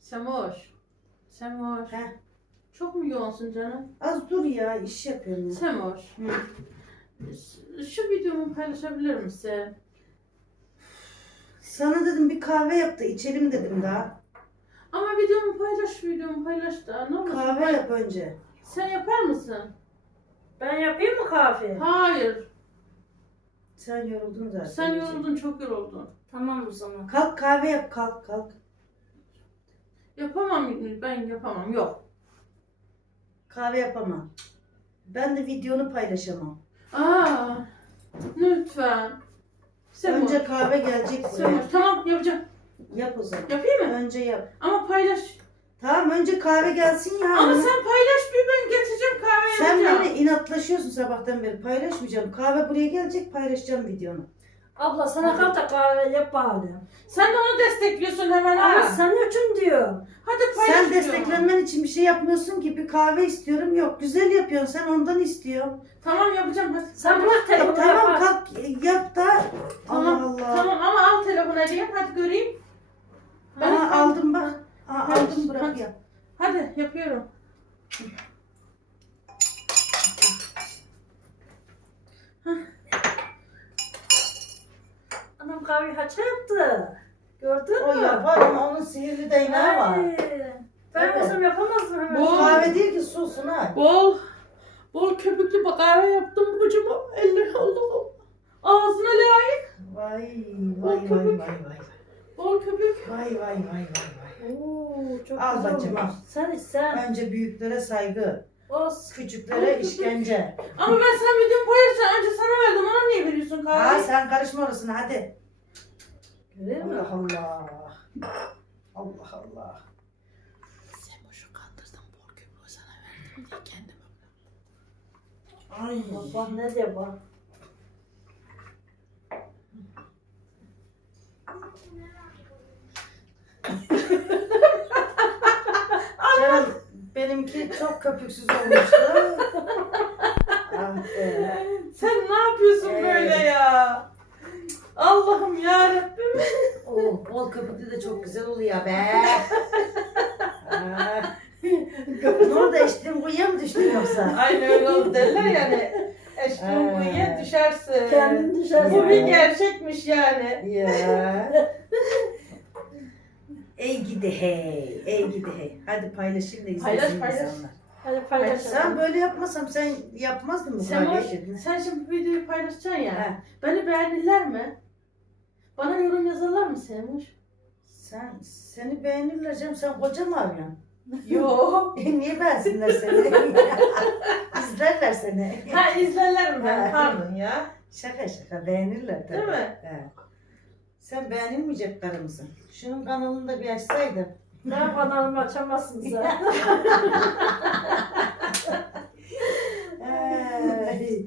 Semoş. Semoş. Heh. Çok mu yoğunsun canım? Az dur ya iş yapıyorum. ya. Semoş. Şu videomu paylaşabilir misin? Sana dedim bir kahve yap da içelim dedim daha. Ama videomu paylaş, videomu paylaş da ne olur. Kahve yap önce. Sen yapar mısın? Ben yapayım mı kahve? Hayır. Sen yoruldun zaten. Sen yoruldun, çok yoruldun. Tamam o zaman. Kalk kahve yap kalk kalk. Yapamam, ben yapamam. Yok. Kahve yapamam. Ben de videonu paylaşamam. Aa, lütfen. Semoş. Önce kahve gelecek buraya. Tamam yapacağım. Yap o zaman. Yapayım mı? Önce yap. Ama paylaş. Tamam önce kahve gelsin ya. Ama sen paylaş bir ben getireceğim kahve Sen yapacağım. benimle inatlaşıyorsun sabahtan beri. Paylaşmayacağım. Kahve buraya gelecek paylaşacağım videonu. Abla sana kalk da kahve yap bari. Sen de onu destekliyorsun hemen Ama ha. sen için diyor. Hadi paylaş Sen diyorum. desteklenmen için bir şey yapmıyorsun ki. Bir kahve istiyorum. Yok güzel yapıyorsun. Sen ondan istiyorsun. Tamam yapacağım hadi. Sen bırak telefonu tamam yapar. kalk yap da. Tamam, Allah Allah. Tamam ama al telefonu Aliye hadi göreyim. Hadi, Aa, aldım bak. Aa, aldım bırak yap. Hadi yapıyorum. Anam kahveyi haça yaptı. Gördün O mü? yapar ama onun sihirli değneği var. Ben Evet. olsam yapamaz mı hemen? Bu- Kahve değil ki su Sunay. Bol bol köpüklü bir kahve yaptım babacığım. Eller Allah'ım. Ağzına layık. Vay O vay vay vay vay. Bol köpük. Vay vay vay vay vay. Oo, çok Al güzel bacım, olmuş. al. Sen iç sen. Önce büyüklere saygı, Os. küçüklere işkence. Ama ben sen videomu paylaşacağım. Önce sana verdim. Ona niye veriyorsun Ha kahveyi? sen karışma orasına hadi. Musun? Allah Allah. Allah Allah. Sen boşu kandırdın. Bol köpüğü sana verdim diye kendime. Ay. Bak ne diyor bak. Canım benimki çok köpüksüz olmuştu. ah be. Sen ne yapıyorsun böyle ya? Allah'ım yarabbim. Oh, bol köpüklü de çok güzel oluyor be. Ne oldu eşliğin kuyuya mı düştün yoksa? Aynı öyle oldu derler yani. Eşkin Ha. kuyuya düşersin. Kendin düşersin. Bu bir gerçekmiş yani. Ya. Ey gidi hey, ey gidi hey. Hadi paylaşayım da izlesin Paylaş, paylaş. insanlar. Hadi paylaş. Sen böyle yapmasam sen yapmazdın mı Sen, işini? sen şimdi bu videoyu paylaşacaksın ya. He. Beni beğenirler mi? Bana yorum yazarlar mı Semuş? Sen, seni beğenirler canım. Sen koca mı arıyorsun? Yok. E, Niye beğensinler seni? İzlerler seni. ha izlerler mi Ha. ben? Pardon ya. Şaka şaka beğenirler tabii. Değil mi? He. Sen beğenilmeyecek karı mısın? Şunun kanalını da bir açsaydın. Ben kanalımı açamazsın sen. Ay.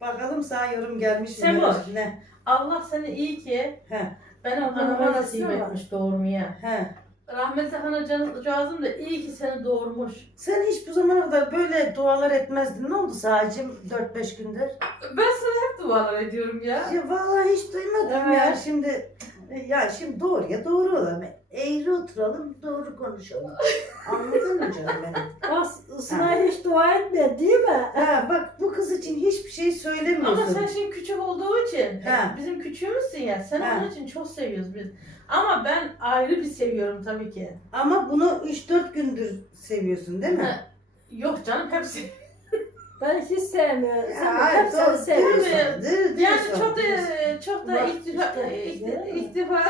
Bakalım sana yorum gelmiş mi? Sen boş. Ne? Allah seni iyi ki He. ben Bana hanıma nasip etmiş doğurmaya. He. Rahmetli hanacığım da iyi ki seni doğurmuş. Sen hiç bu zamana kadar böyle dualar etmezdin. Ne oldu sadece 4-5 gündür? Ben sana hep dualar ediyorum ya. Ya vallahi hiç duymadım Evet. ya. Şimdi ya şimdi doğru ya doğru olalım. Eğri oturalım, doğru konuşalım. Anladın mı canım benim? Bak Sunay hiç dua etmiyor değil mi? Ha bak bu kız için hiçbir şey söylemiyorsun. Ama sen şimdi küçük olduğu için, Ha. bizim küçüğümüzsün ya, sen Ha. onun için çok seviyoruz biz. Ama ben ayrı bir seviyorum tabii ki. Ama bunu 3-4 gündür seviyorsun değil mi? Ha, Yok canım hepsi. Ben hiç sevmiyorum. Sen Ya, hep seni doğru seviyorum. diyorsun, dır Yani diyorsun. çok da çok da Bak ihtifa, işte, ihti- değil mi? ihtifa,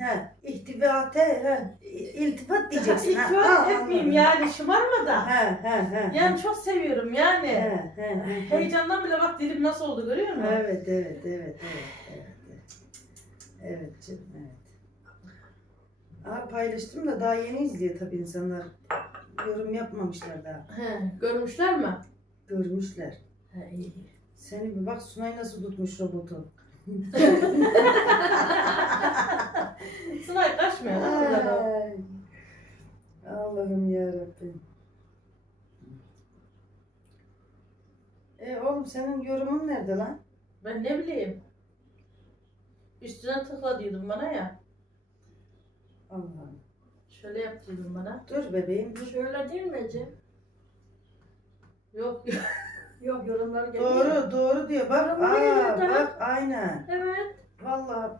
Ha, ihtibate, ha, iltifat diyeceksin. ha. ihtifa Aa, etmeyeyim yani şımarmadan. Ha, ha, ha. Yani çok seviyorum yani. Ha, ha, ha. Heyecandan bile bak dilim nasıl oldu görüyor musun? Evet, evet, evet, evet, evet. Evet canım, evet. Aa, paylaştım da daha yeni izliyor tabii insanlar. Yorum yapmamışlar daha. He, görmüşler mi? Görmüşler. He, iyi. Seni bir bak Sunay nasıl tutmuş robotu. Sunay kaçmıyor. lan buradan. Ay. Allah'ım yarabbim. E oğlum senin yorumun nerede lan? Ben ne bileyim. Üstüne tıkla diyordum bana ya. Allah'ım. Şöyle yaptırdım bana. Dur bebeğim. dur. Şöyle değil mi Ece? Yok Yok yorumlar geliyor. Doğru doğru diyor. Bak aa da. bak aynen. Evet. Vallahi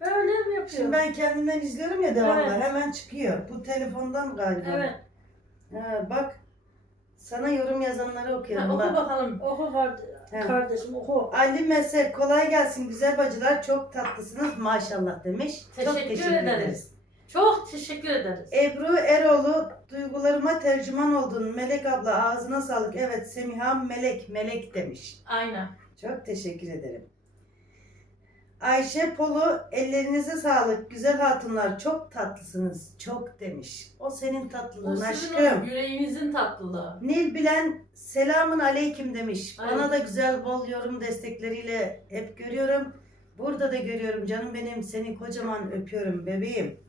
Böyle mi yapıyor? şimdi ben kendimden izliyorum ya devamlı. Evet. Hemen çıkıyor. Bu telefondan galiba. Evet. Ha, bak sana yorum yazanları Ha, okuyorum. oku bak. bakalım. Oku He. kardeşim oku. Ali Mesel kolay gelsin güzel bacılar çok tatlısınız maşallah demiş. çok Teşekkür teşekkür ederiz. Çok teşekkür ederiz. Ebru Eroğlu duygularıma tercüman oldun. Melek abla ağzına sağlık. Evet Semiha Melek Melek demiş. Aynen. Çok teşekkür ederim. Ayşe Polu ellerinize sağlık. Güzel hatunlar çok tatlısınız. Çok demiş. O senin tatlılığın sizin aşkım. o yüreğinizin tatlılığı. Nil Bilen selamun aleyküm demiş. Bana Aleyküm. da güzel bol yorum destekleriyle hep görüyorum. Burada da görüyorum canım benim. Seni kocaman öpüyorum bebeğim.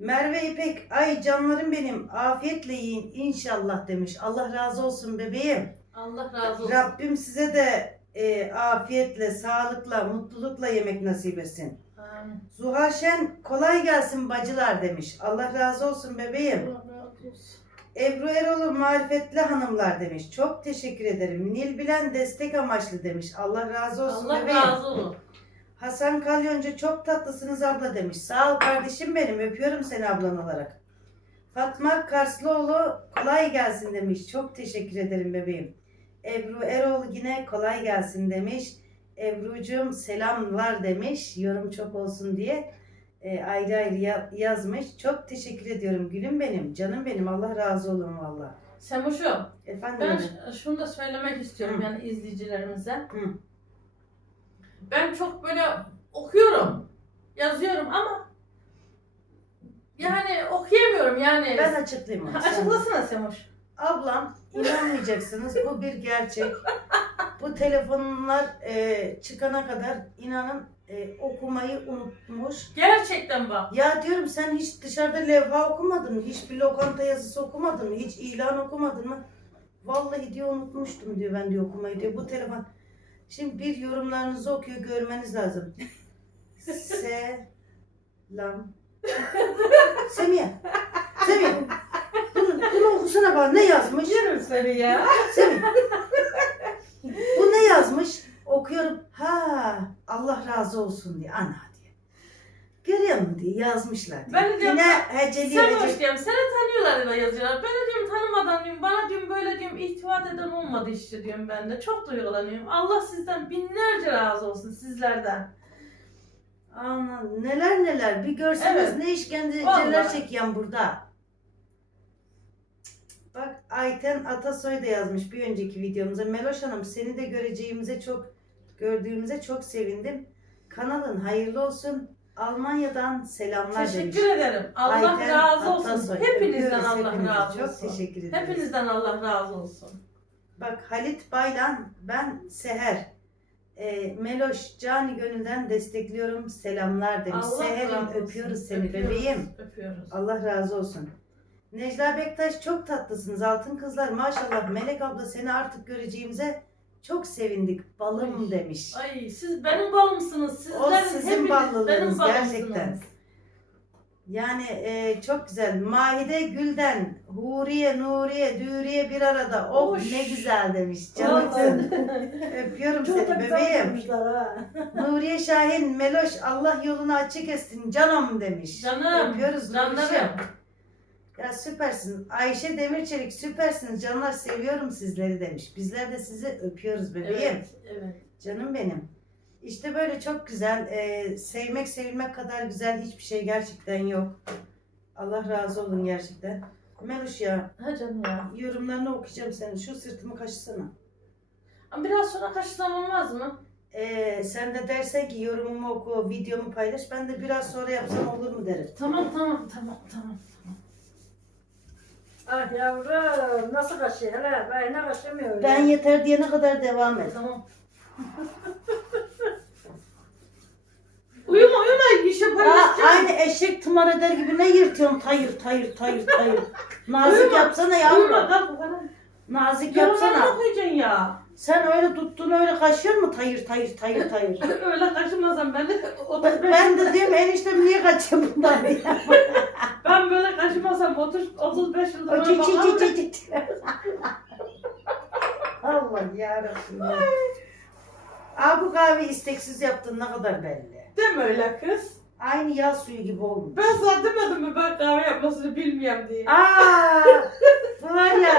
Merve İpek ay canlarım benim afiyetle yiyin inşallah demiş. Allah razı olsun bebeğim. Allah razı olsun. Rabbim size de e, afiyetle, sağlıkla, mutlulukla yemek nasip etsin. Amin. Zuhal Şen kolay gelsin bacılar demiş. Allah razı olsun bebeğim. Allah razı olsun. Ebru Eroğlu marifetli hanımlar demiş. Çok teşekkür ederim. Nil Bilen destek amaçlı demiş. Allah razı olsun Allah bebeğim. razı olsun. Hasan Kalyoncu çok tatlısınız abla demiş. Sağ ol kardeşim benim. Öpüyorum seni ablan olarak. Fatma Karslıoğlu kolay gelsin demiş. Çok teşekkür ederim bebeğim. Ebru Eroğlu yine kolay gelsin demiş. Ebru'cum selamlar demiş. Yorum çok olsun diye e, ayrı ayrı ya- yazmış. Çok teşekkür ediyorum gülüm benim. Canım benim. Allah razı olun valla. Semuş'um Efendim ben ş- şunu da söylemek istiyorum Hı. yani izleyicilerimize. Hı. Ben çok böyle okuyorum, yazıyorum ama yani okuyamıyorum yani. Ben açıklayayım onu. Açıklasana Semuş. Ablam inanmayacaksınız bu bir gerçek. Bu telefonlar e, çıkana kadar inanın e, okumayı unutmuş. Gerçekten bak. Ya diyorum sen hiç dışarıda levha okumadın mı? Hiç bir lokanta yazısı okumadın mı? Hiç ilan okumadın mı? Vallahi diyor unutmuştum diyor ben diyor okumayı diyor. Bu telefon. Şimdi bir yorumlarınızı okuyor görmeniz lazım. Selam. Semih. Semih. Bunu, bunu okusana bana ne yazmış? Yerim seni ya. Semih. Bu ne yazmış? Okuyorum. Ha Allah razı olsun diye. Ana. Görüyor musun diye yazmışlar. Diye. Ben de diyorum, Yine heceliyor Semuş heceliyor. diyorum seni tanıyorlar da yazıyorlar. Ben de diyorum tanımadan diyorum bana diyorum böyle diyorum ihtivat eden olmadı işte diyorum ben de. Çok duygulanıyorum. Allah sizden binlerce razı olsun sizlerden. Ana neler neler bir görseniz Evet. ne işkenceler çekiyen burada. Bak Ayten Atasoy da yazmış bir önceki videomuza. Meloş Hanım seni de göreceğimize çok gördüğümüze çok sevindim. Kanalın hayırlı olsun. Almanya'dan selamlar demiş. Teşekkür ederim. Allah Ayten razı olsun. Atasoy. Hepinizden Öpüyoruz Allah hepinizi. razı Çok olsun. teşekkür ederiz. Hepinizden Allah razı olsun. Bak Halit Baylan, ben Seher. E, Meloş, Cani Gönül'den destekliyorum. Selamlar demiş. Allah Seher'im razı olsun. öpüyoruz seni Öpüyoruz, bebeğim. Öpüyoruz. Allah razı olsun. Necla Bektaş çok tatlısınız altın kızlar maşallah. Melek abla seni artık göreceğimize çok sevindik. Balım Ay. demiş. Ay siz benim balımsınız. Sizler O sizin benim balımsınız. gerçekten. Yani e, çok güzel. Mahide Gülden, Huriye, Nuriye, Dürüye bir arada. Oh Hoş. ne güzel demiş. Canımsın. Öpüyorum Çok seni bebeğim. Nuriye Şahin, Meloş Allah yolunu açık etsin canım demiş. Canım, Öpüyoruz canlarım. Nurişem. Ya süpersin. Ayşe Demirçelik süpersiniz canlar seviyorum sizleri demiş. Bizler de sizi öpüyoruz bebeğim. Evet, evet. Canım benim. İşte böyle çok güzel. e, sevmek sevilmek kadar güzel hiçbir şey gerçekten yok. Allah razı olun gerçekten. Meluş ya Ha canım ya. yorumlarını okuyacağım senin. Şu sırtımı kaşısana. Ama biraz sonra kaçsam olmaz mı? E, sen de dersen ki yorumumu oku, videomu paylaş. Ben de biraz sonra yapsam olur mu derim. Tamam tamam tamam tamam. Ah yavrum nasıl kaşıyor hele ben ne kaşımıyor öyle. Ben yeter diyene kadar devam et. Tamam. uyuma uyuma işe Aa, paylaşacağım. aynı eşek tımar eder gibi ne yırtıyorsun tayır tayır tayır tayır. Nazik Uyuma, yapsana Uyuma yavrum. kalk bakalım. Nazik Yorumlarına yapsana. koyacaksın ya. Sen öyle tuttuğunu öyle kaşıyor mu tayır tayır tayır tayır. Öyle kaçırmasam ben de Ben, ben de diyorum eniştem niye kaçıyor bundan diye. Ben 30, 35 yıldır O ona çi çi bakarım. çi çi çi. Allah yarabbim. ya. Aa bu kahve isteksiz yaptın ne kadar belli. Deme öyle kız. Aynı yağ suyu gibi olmuş. Ben sana demedim mi ben kahve yapmasını bilmiyorum diye. Aa, var ya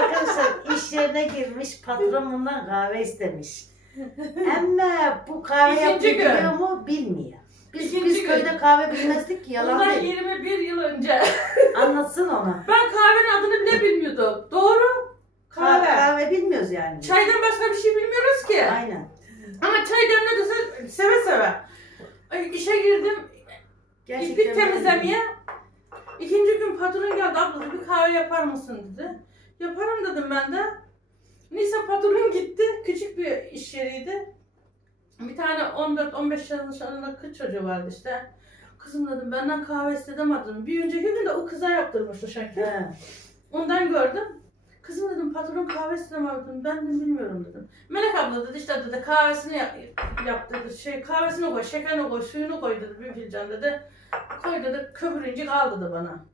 iş yerine girmiş patron bundan kahve istemiş. Ama bu kahve İkinci gün. biliyor mu bilmiyor. Biz, İkinci biz gün. köyde kahve bilmezdik ki yalan Bundan değil. 21 yıl önce. Anlatsın ona. Ben kahvenin adını bile bilmiyordum. Doğru. Kahve. Kahve. kahve bilmiyoruz yani. Çaydan başka bir şey bilmiyoruz ki. Aynen. Ama çay demle de seve seve. Ay, işe girdim. İplik temizlemeye. İkinci gün patron geldi abla bir kahve yapar mısın dedi. Yaparım dedim ben de. Neyse patron gitti. Küçük bir iş yeriydi. Bir tane 14-15 yaşlarında kız çocuğu vardı işte. Kızım dedim benden kahve istedim dedim. Bir önceki gün de o kıza yaptırmıştı. He. Ondan gördüm. Kızım dedim patron kahve istemem dedim. Ben de bilmiyorum dedim. Melek abla dedi işte dedi kahvesini yap, yap dedi. Şey kahvesini koy, şekerini koy, suyunu koy dedi bir fincan dedi. Koy dedi köpürünce al dedi bana.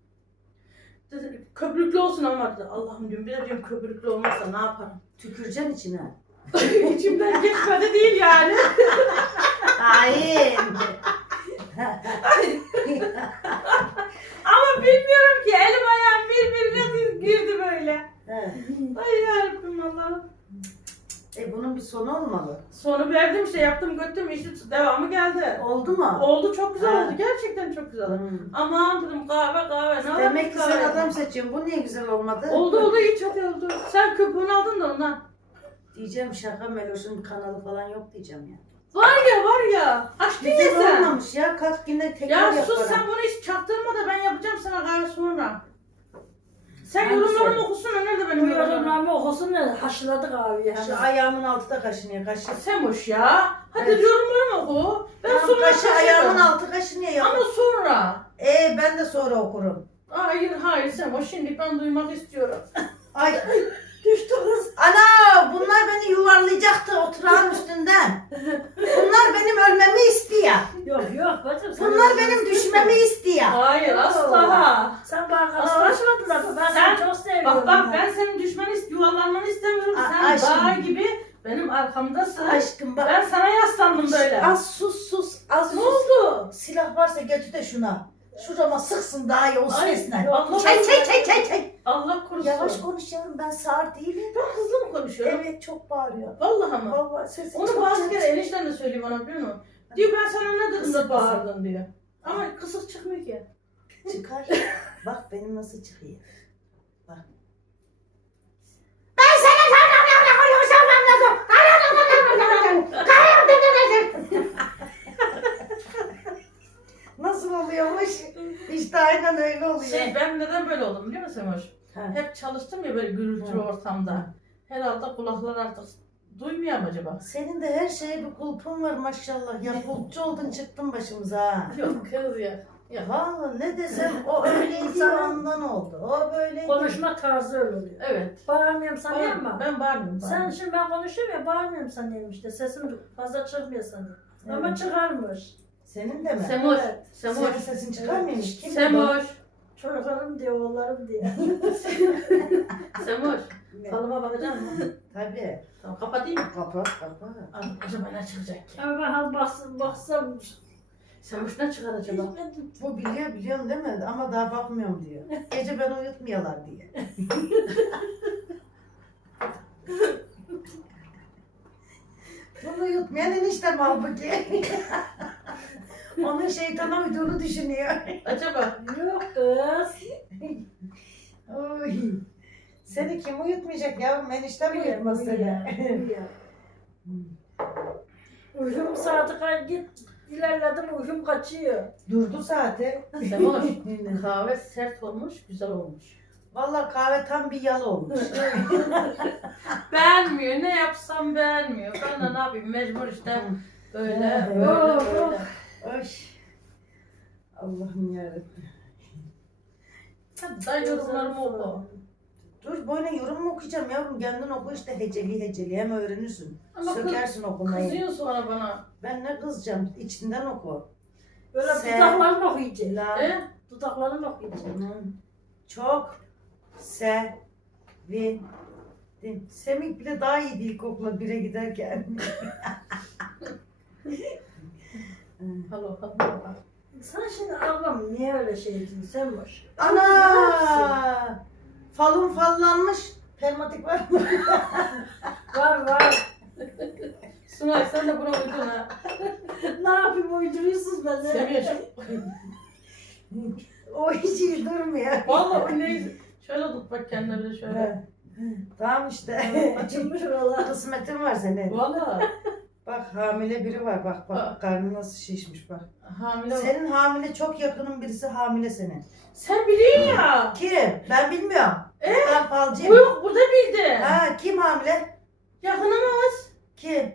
Dedi köpürüklü olsun ama dedi. Allah'ım diyorum bir de diyorum köpürüklü olmazsa ne yaparım? Tüküreceksin içine. İçimden geçmedi değil yani. Hain. Ama bilmiyorum ki elim ayağım birbirine girdi böyle. Ay yarabbim Allah'ım. E bunun bir sonu olmalı. Sonu verdim işte yaptım götürdüm işte devamı geldi. Oldu mu? Oldu çok güzel Ha. oldu. Gerçekten çok güzel oldu. Hmm. Aman dedim kahve kahve. Ne Demek ki sen adam seçiyorsun. Bu niye güzel olmadı? Oldu oldu iyi çok iyi oldu. Sen köpüğünü aldın da ondan. Diyeceğim şaka Meloş'un kanalı falan yok diyeceğim ya. Var ya var ya. Açtın ya Güzel sen. olmamış ya. Kalk yine tekrar Ya sus bana. sen bunu hiç çaktırma da ben yapacağım sana kahve sonra. Sen Hangisi? yorumlarımı okusun nerede Bu benim yorumlarım? yorumlarımı okusun da haşladı kahveyi. Şu Hani. ayağımın altı da kaşınıyor. Kaşı. Semoş ya. Hadi Evet. yorumlarımı oku. Ben Tamam, sonra kaşı kaşırım. ayağımın altı kaşınıyor ya. Ama sonra. Ee ben de sonra okurum. Hayır hayır Semoş şimdi ben duymak istiyorum. Ay düştü kız. Ana bunlar beni yuvarlayacaktı oturağın üstünden. Bunlar benim ölmemi istiyor. Yok yok bacım. sen- Bunlar benim düşmemi istiyor. Hayır asla. Sen bana karşılaşmadın ama ben Sen- seni çok seviyorum. Bak bak ben senin düşmanı yuvarlanmanı istemiyorum. A- Sen aşkım. dağ gibi benim arkamdasın. Aşkım bak. Ben sana yaslandım böyle. Az sus sus. Az ne sus. oldu? Silah varsa götü de şuna. Şurama sıksın daha iyi olsun Ay, esnen. Allah Çay çay çay çay çay. Allah korusun. Yavaş konuş yavrum ben sağır değilim. Ben hızlı mı konuşuyorum? Evet çok bağırıyor. Vallahi mı? Vallahi sesin Onu çok bazı kere enişten de söylüyor bana biliyor musun? Diyor ben sana ne dedim de bağırdın diyor. Ama kısık çıkmıyor ki. Çıkar. Bak benim nasıl çıkıyor. Bak. Nasıl oluyormuş? İşte aynen öyle oluyor. Şey ben neden böyle oldum biliyor musun Semoş? Ha. Hep çalıştım ya böyle gürültülü Hı. ortamda. Herhalde kulaklar artık duymuyor mu acaba? Senin de her şeye bir kulpun var maşallah. Ya kulpçu oldun çıktın başımıza ha. Yok kız ya. Ya. Vallahi ne desem o öyleydi ya ondan oldu. O böyleydi. Konuşma tarzı öyle oluyor. Evet. Bağırmıyorum sanıyorum ama. ben bağırmıyorum. Sen bağırmıyorum. şimdi ben konuşuyorum ya bağırmıyorum sanıyorum işte. Sesim fazla çıkmıyor sanıyorum. Ama Evet. çıkarmış. Senin de mi? Semoş. Evet. Senin Semoş. sesin çıkar mıymış? Kim dedi? Semoş. Çocuklarım diyor, oğullarım diyor. Semoş. Falıma bakacak mısın? Tabii. Tamam kapatayım mı? Kapa kapa. Acaba ne çıkacak ki? Ama ben hal baksam, baksam Semoş ne çıkar acaba? Bu biliyor biliyorum değil mi? Ama daha bakmıyorum diyor. Gece ben uyutmuyorlar diye. Bunu uyutmayan eniştem halbuki. Onun şeytana uyduğunu düşünüyor. Acaba? Yok kız. Oy. Seni kim uyutmayacak yavrum? Eniştem uyutmaz seni. Uyum saati kaç git ilerledim uyum kaçıyor. Durdu saati. Semoş. Kahve sert olmuş, güzel olmuş. Vallahi kahve tam bir yal olmuş. Beğenmiyor. Ne yapsam beğenmiyor. Ben de ne yapayım? Mecbur işte. Böyle, böyle, Oh, böyle. Ay. Allah'ım yarabbim. Daha yorumlarımı oku. Dur böyle yorum mu okuyacağım yavrum? Kendin oku işte heceli heceli hem öğrenirsin. Ama kız, Sökersin okumayı. kızıyor sonra bana. Ben ne kızacağım? İçinden oku. Böyle Sen- dudaklarını okuyacak. La. E? Dudaklarını okuyacak. Hı. çok sevindim. Semih bile daha iyi değil kokla bire giderken. Halo, halo. Sen şimdi ablam niye öyle şey diyorsun? Sen boş. Ana! Falun fallanmış. Permatik var mı? Var var. Sunay sen de buna uydun ha. ne yapayım uyduruyorsunuz beni. Seviye şu. o hiç iyi durmuyor. Vallahi o neyse. Şöyle tut bak kendine bir de şöyle. tamam işte. Açılmış oralar. Kısmetin var senin. Vallahi Bak hamile biri var bak Aa. bak karnı nasıl şişmiş bak. hamile. Senin hamile çok yakının birisi hamile senin. Sen biliyorsun ya. Kim? Ben bilmiyorum. Ee? Ben Bu falcıyım. yok burada bildi. Ha kim hamile? Yakınımız. Kim?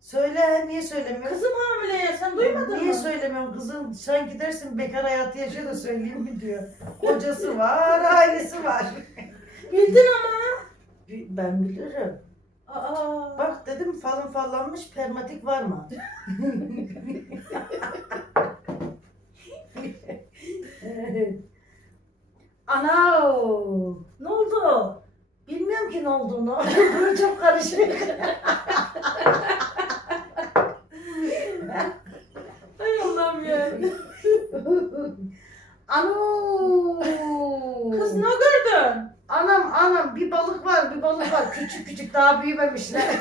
Söyle niye söylemiyorsun? Kızım hamile ya sen duymadın Niye mı? söylemiyorum kızım? Sen gidersin bekar hayatı yaşıyor da söyleyeyim mi diyor. Kocası var, ailesi var. Bildin ama. Ben bilirim. Aa. Bak dedim falın fallanmış permatik var mı? Ana! Ne oldu? Bilmiyorum ki ne olduğunu. Böyle çok karışık. Ay Allah'ım ya. Anu! Kız ne gördün? Anam anam bir balık var bir balık var. Küçük küçük daha büyümemişler.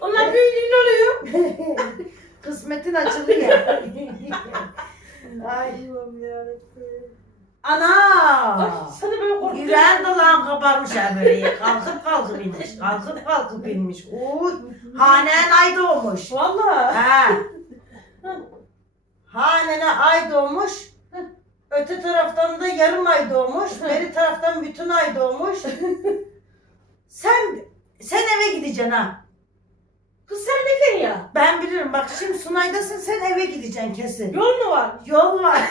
Onlar büyüdüğünde oluyor. Kısmetin açılıyor. Ay. Allah'ım yarabbim. Ay Ana! sana böyle korkuyorum. Yüreğin dalağın kabarmış ha böyle. Kalkıp kalkıp inmiş. Kalkıp kalkıp inmiş. Uy. Hanen ay doğmuş. Vallahi. Ha. Hanene ay doğmuş. Öte taraftan da yarım ay doğmuş. Beri taraftan bütün ay doğmuş. sen sen eve gideceksin ha. Kız sen bildin ya. Ben bilirim bak şimdi Sunay'dasın sen eve gideceksin kesin. Yol mu var? Yol var.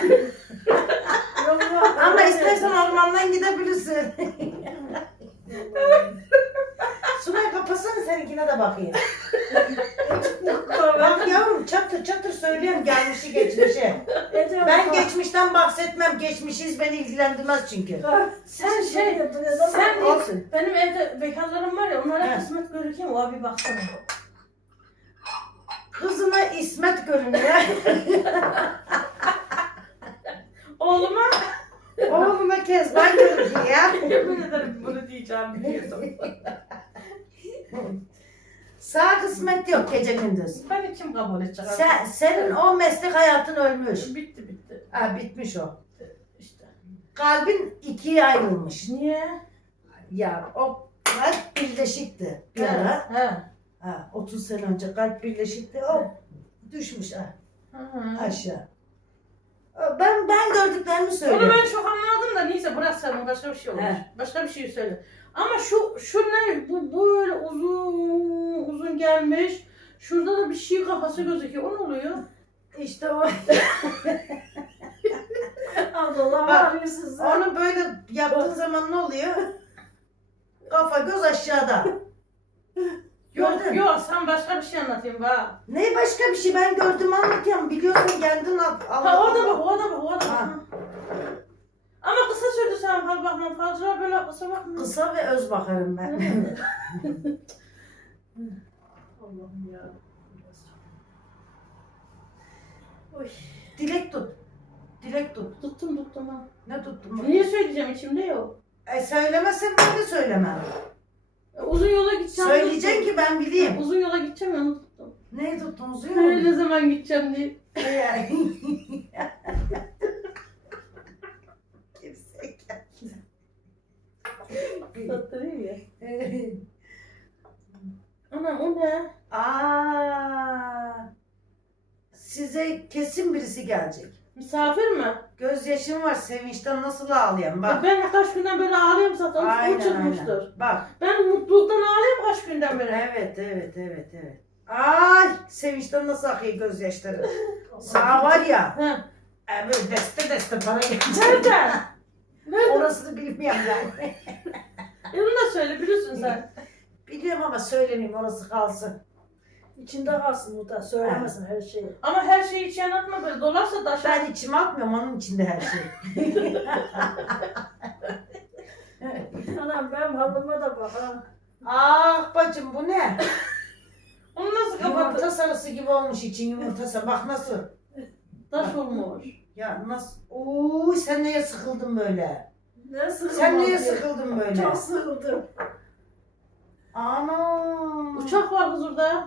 Yollar- Ama istersen ormandan gidebilirsin. Sunay kapatsana seninkine de bakayım. Bak yavrum çatır çatır söylüyorum gelmişi geçmişi. Ben geçmişten bahsetmem. Geçmişiz beni ilgilendirmez çünkü. Sen şey, sen Olsun. benim evde bekarlarım var ya onlara He. kısmet görürken o abi baksana. Kızına İsmet görünüyor. Oğluma Oğluma Kezban görünüyor ya. yemin ederim bunu diyeceğim biliyordum. Sağ kısmet yok gece gündüz. Ben içim kabul edecek. Sen, senin o meslek hayatın ölmüş. Bitti bitti. Ha bitmiş o. İşte. Kalbin ikiye ayrılmış. Niye? Ya o kalp birleşikti bir ara. He. Ha, 30 sene önce kalp birleşikti. O düşmüş ha, Hı hı. aşağı. Ben ben gördüklerimi Onu söylüyorum. ben çok anladım da neyse bırak sen başka bir şey olur. He. Başka bir şey söyle. Ama şu şu ne bu böyle uzun uzun gelmiş. Şurada da bir şey kafası gözüküyor. O ne oluyor? İşte o. Abla Bak, sen. Onu böyle yaptığın zaman ne oluyor? Kafa göz aşağıda. Yok Gördün. yok sen başka bir şey anlatayım bak. Ne başka bir şey ben gördüm anlatıyorum. Biliyorsun kendin al. Ha o da bak o da bak o da bak. Ha. Sen fal bakma fazla böyle kısa bakma. Kısa ve öz bakarım ben. Allah'ım ya. Oy. Dilek tut. Dilek tut. Tuttum tuttum ha. Ne tuttun? Niye söyleyeceğim içimde yok. E söylemezsen ben de söylemem. E, Uzun yola gideceğim. Söyleyeceksin ki ben bileyim. Uzun yola gideceğim ya tuttum. Neyi tuttun? Uzun Ne, yol ne zaman gideceğim diye. Yani. Gerizekalı. Sattırayım ya. Anam o ne? Aa, size kesin birisi gelecek. Misafir mi? Gözyaşım var sevinçten nasıl ağlayayım Bak. bak. Ben kaç günden beri ağlıyorum zaten. Aynen çıkmıştır. aynen. Bak. Ben mutluluktan ağlıyorum kaç günden beri. Evet evet evet evet. Ay sevinçten nasıl akıyor gözyaşları. Sağ var ya. E, Böyle deste deste para gelecek. Nerede? Nerede? Orasını bilmiyorum ben. E onu da söyle biliyorsun sen. Biliyorum ama söylemeyeyim orası kalsın. İçinde kalsın bu da. Söylemesin her şeyi. Ama her şeyi içine atma böyle dolarsa da aşağı. Ben içime atmıyorum onun içinde her şey. Anam benim halıma da bak ha. ah bacım bu ne? Onu nasıl Yumurta kapatır? sarısı gibi olmuş için yumurta sarısı. Bak nasıl? Taş olmuş. Ya nasıl? Oo sen neye sıkıldın böyle? Ne. Sen neye sıkıldın böyle? Çok sıkıldım. Ana. Uçak var huzurda.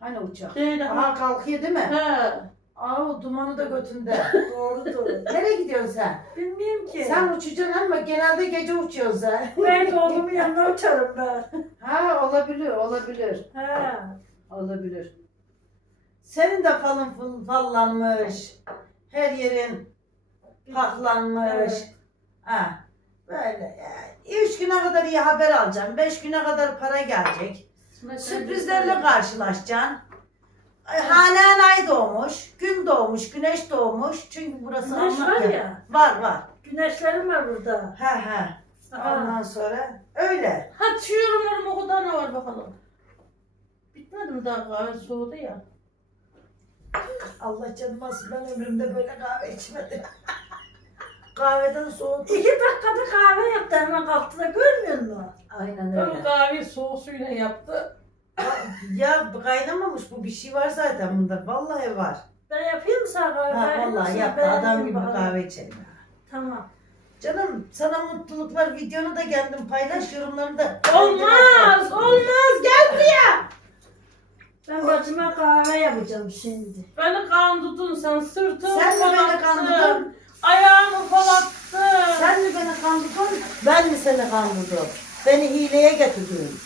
Hani uçak? Şeyde. Aha kalkıyor değil mi? He. Aa o dumanı da götünde. Doğrudur. Nereye gidiyorsun sen? Bilmiyorum ki. Sen uçacaksın ama genelde gece uçuyorsun sen. Ben oğlumun yanına uçarım ben. Ha olabilir, olabilir. He. Olabilir. Senin de falın fal- fallanmış. Her yerin paklanmış. Evet. Ha. Böyle. yani. Üç güne kadar iyi haber alacaksın. Beş güne kadar para gelecek. Sürprizlerle karşılaşacaksın. Ay, Hanen ay doğmuş, gün doğmuş, güneş doğmuş. Çünkü burası Güneş Almanya. var ya. Var var. Güneşlerim var burada. Ha ha. Ondan sonra öyle. Ha şu yorumlarım o kadar ne var bakalım. Bitmedi mi daha kahve soğudu ya. Allah canım alsın ben ömrümde böyle kahve içmedim. Kahveden soğuk. İki dakikada kahve yaptı hemen kalktı da görmüyor musun? Aynen O öyle. kahveyi soğuk suyla yaptı. ya kaynamamış bu bir şey var zaten bunda. Vallahi var. Ben yapayım mı sana kahve? Ha, vallahi misin? yaptı adam gibi bakalım. kahve içelim. ya. Tamam. Canım sana mutluluklar videonu da kendim paylaş yorumlarını da. Olmaz, olmaz. Gel buraya. Ben bacıma kahve yapacağım şimdi. Beni kandırdın sen sırtım Sen mi beni kandırdın? Ayağımı ufalattın. Sen mi beni kandırdın? Ben mi seni kandırdım? Beni hileye getirdin.